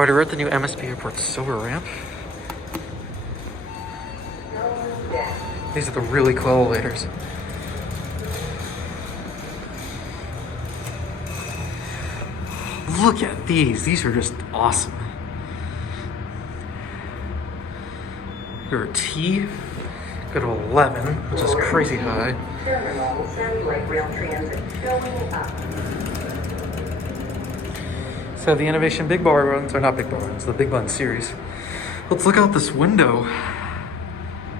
Alright, we're at the new MSP Airport solar ramp. These are the really cool elevators. Look at these. These are just awesome. Here are T. Go to 11, which is crazy high. Terminal Scenic rail transit going up. So the Innovation Big Bar runs, or not Big Bar runs, the Big Bun series. Let's look out this window.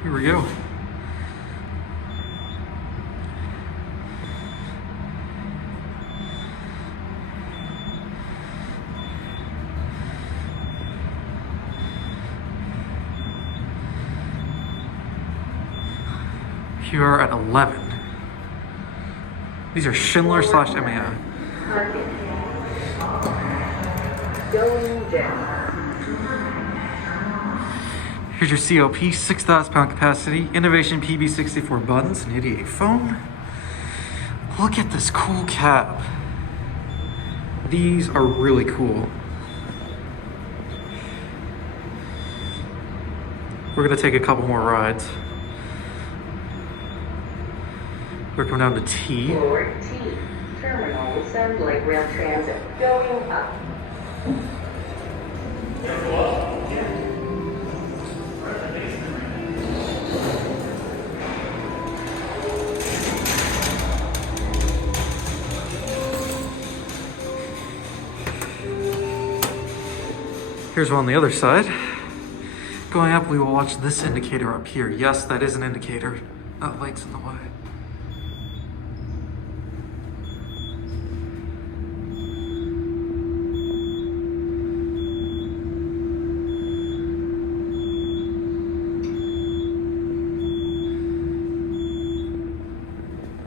Here we go. Here are at 11. These are Schindler / MAI. Going down. Here's your COP, 6,000 pound capacity, Innovation PB64 buttons, and 88 phone. Look at this cool cab. These are really cool. We're gonna take a couple more rides. We're coming down to T. Floor T. Terminal Scenic rail transit going up. Here's one on the other side. Going up, we will watch this indicator up here. Yes, that is an indicator. That light's in the way.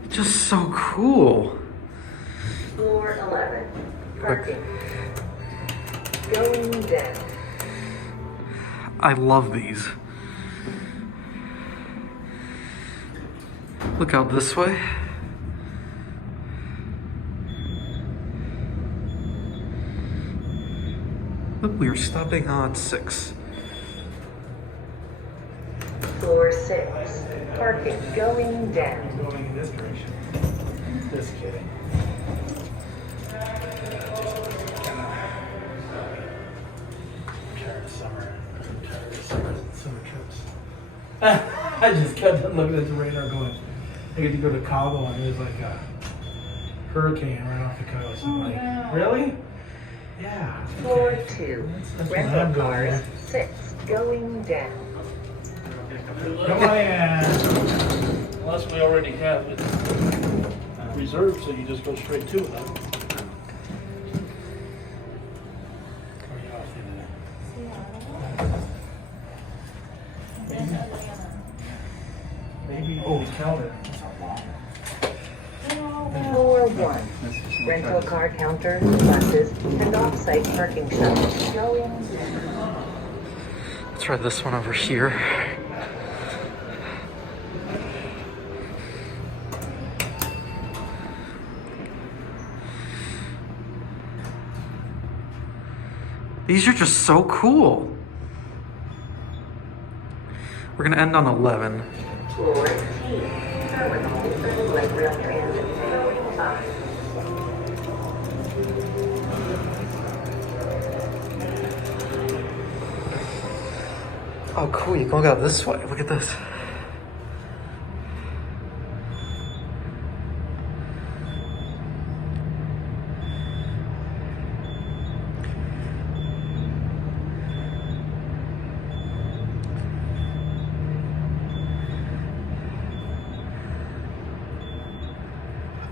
Just so cool. Floor 11. Parking. Going down. I love these. Look out this way. Look, we are stopping on 6. Floor 6. Parking going down. Going in this direction. Just kidding. I'm tired of summer. I'm tired of summer trips. I just kept looking at the radar going, I get to go to Cabo and there's like a hurricane right off the coast. I'm like, really? Yeah. Floor 2. That's what I'm Rental going cars with. 6 going down. Come on. Unless we already have it reserved, so you just go straight to it. Huh? Maybe. Oh, counter. Floor 1. Rental car counter, buses, and off-site parking shuttles going down. Let's try this one over here. These are just so cool. We're gonna end on 11. Floor T. Terminal Scenic rail transit going up. Oh, cool, you can look out this way. Look at this.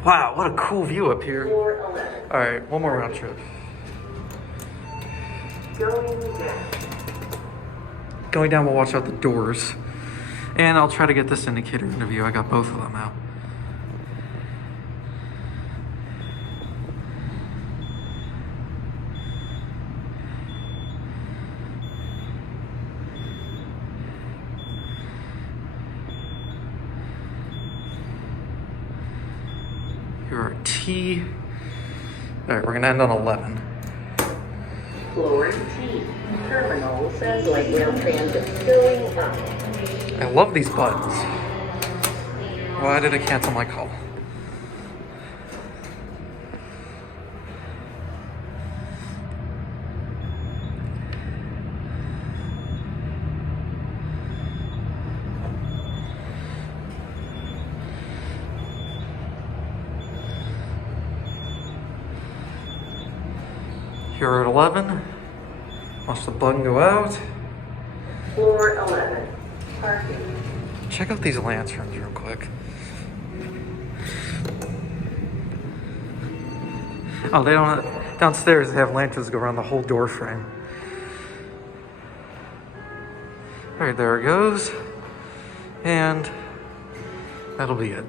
Wow, what a cool view up here. Floor 11. All right, one more round trip. Going down. Going down, we'll watch out the doors. And I'll try to get this indicator into view. I got both of them out. Here are T. All right, we're gonna end on 11. Floor T. Terminals and light rail transit going up. I love these buttons. Why did I cancel my call? Here at 11. Watch the button go out. Floor 11. Parking. Check out these lanterns real quick. Oh, they don't. Downstairs, they have lanterns that go around the whole door frame. All right, there it goes. And that'll be it.